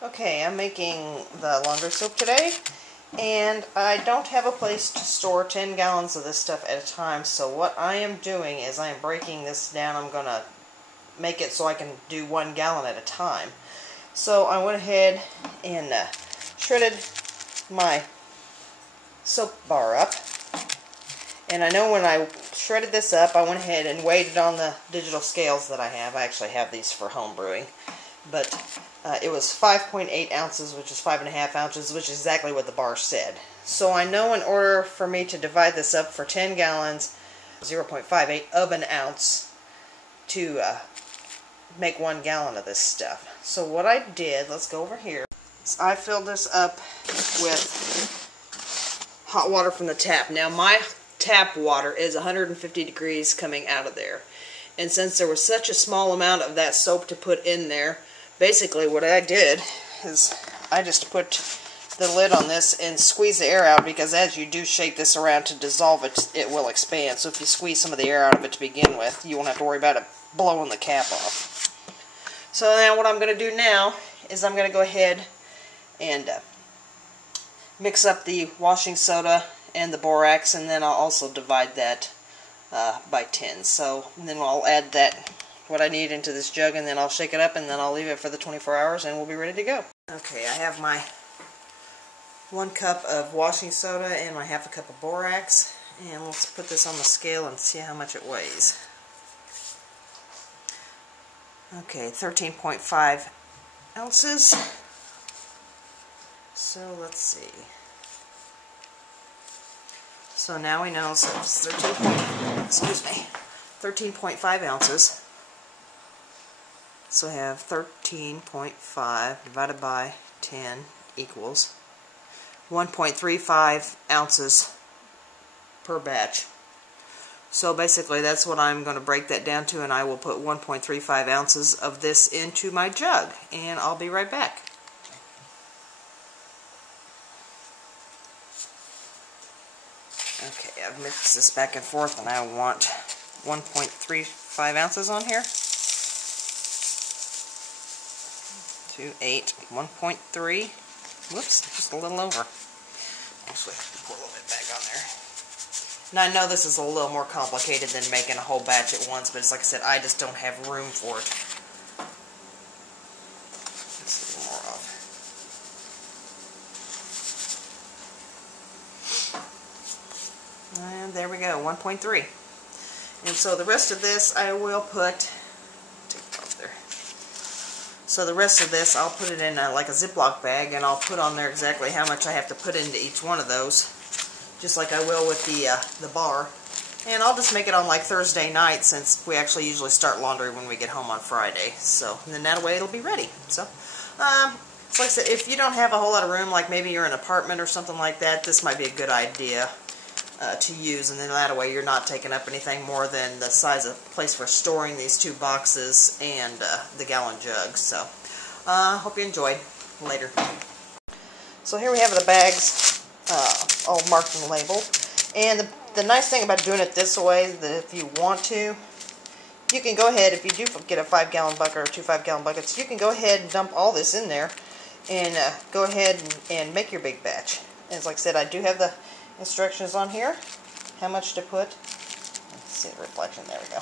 Okay, I'm making the laundry soap today, and I don't have a place to store 10 gallons of this stuff at a time, so what I am doing is I am breaking this down. I'm going to make it so I can do 1 gallon at a time. So I went ahead and shredded my soap bar up, and I know when I shredded this up, I went ahead and weighed it on the digital scales that I have. I actually have these for home brewing, but it was 5.8 ounces, which is 5.5 ounces, which is exactly what the bar said. So I know in order for me to divide this up for 10 gallons, 0.58 of an ounce to make 1 gallon of this stuff. So what I did, let's go over here, is I filled this up with hot water from the tap. Now my tap water is 150 degrees coming out of there. And since there was such a small amount of that soap to put in there, basically what I did is I just put the lid on this and squeeze the air out, because as you do shake this around to dissolve it, it will expand. So if you squeeze some of the air out of it to begin with, you won't have to worry about it blowing the cap off. So now what I'm going to do now is I'm going to go ahead and mix up the washing soda and the borax, and then I'll also divide that by 10. So then I'll add that what I need into this jug, and then I'll shake it up, and then I'll leave it for the 24 hours and we'll be ready to go. Okay, I have my 1 cup of washing soda and my 1/2 cup of borax, and let's put this on the scale and see how much it weighs. Okay, 13.5 ounces. So let's see. So now we know, so it's 13.5 ounces. So I have 13.5 divided by 10 equals 1.35 ounces per batch. So basically that's what I'm going to break that down to, and I will put 1.35 ounces of this into my jug, and I'll be right back. Okay, I've mixed this back and forth, and I want 1.35 ounces on here. 2, 8, 1.3. Whoops, just a little over. Actually, pour a little bit back on there. Now I know this is a little more complicated than making a whole batch at once, but it's like I said, I just don't have room for it. Let's see, more off. And there we go, 1.3. And so the rest of this I will put, take it off there. So the rest of this I'll put it in like a Ziploc bag, and I'll put on there exactly how much I have to put into each one of those, just like I will with the bar. And I'll just make it on like Thursday night, since we actually usually start laundry when we get home on Friday. So, and then that way it'll be ready. So, like I said, if you don't have a whole lot of room, like maybe you're in an apartment or something like that, this might be a good idea to use, and then that way you're not taking up anything more than the size of place for storing these 2 boxes and the gallon jug. So, hope you enjoyed. Later. So here we have the bags all marked and labeled, and the nice thing about doing it this way is that if you want to, you can go ahead, if you do get a 5-gallon bucket or 2 5-gallon buckets, you can go ahead and dump all this in there and go ahead and make your big batch. And like I said, I do have the instructions on here, how much to put. Let's see the reflection, there we go.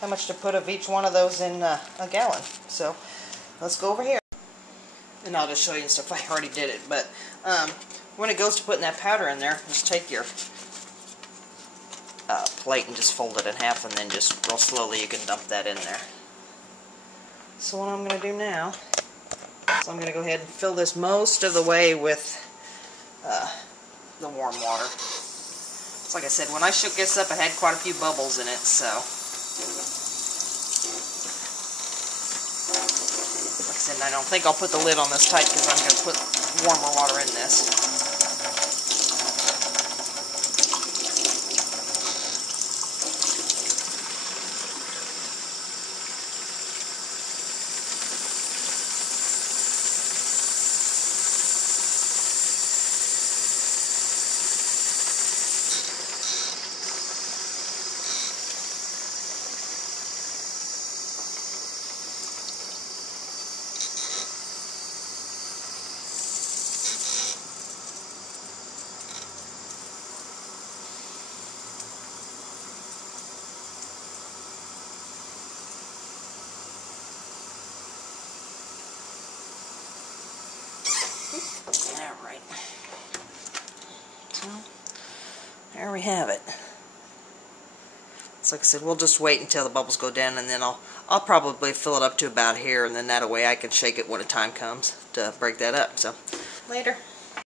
How much to put of each one of those in a gallon. So let's go over here. And I'll just show you stuff. I already did it, but when it goes to putting that powder in there, just take your plate and just fold it in half, and then just real slowly you can dump that in there. So what I'm going to do now is I'm going to go ahead and fill this most of the way with the warm water. So like I said, when I shook this up, it had quite a few bubbles in it, so like I said, I don't think I'll put the lid on this tight, because I'm going to put warmer water in this. Alright. So, there we have it. So like I said, we'll just wait until the bubbles go down, and then I'll probably fill it up to about here, and then that way I can shake it when the time comes to break that up. So, later.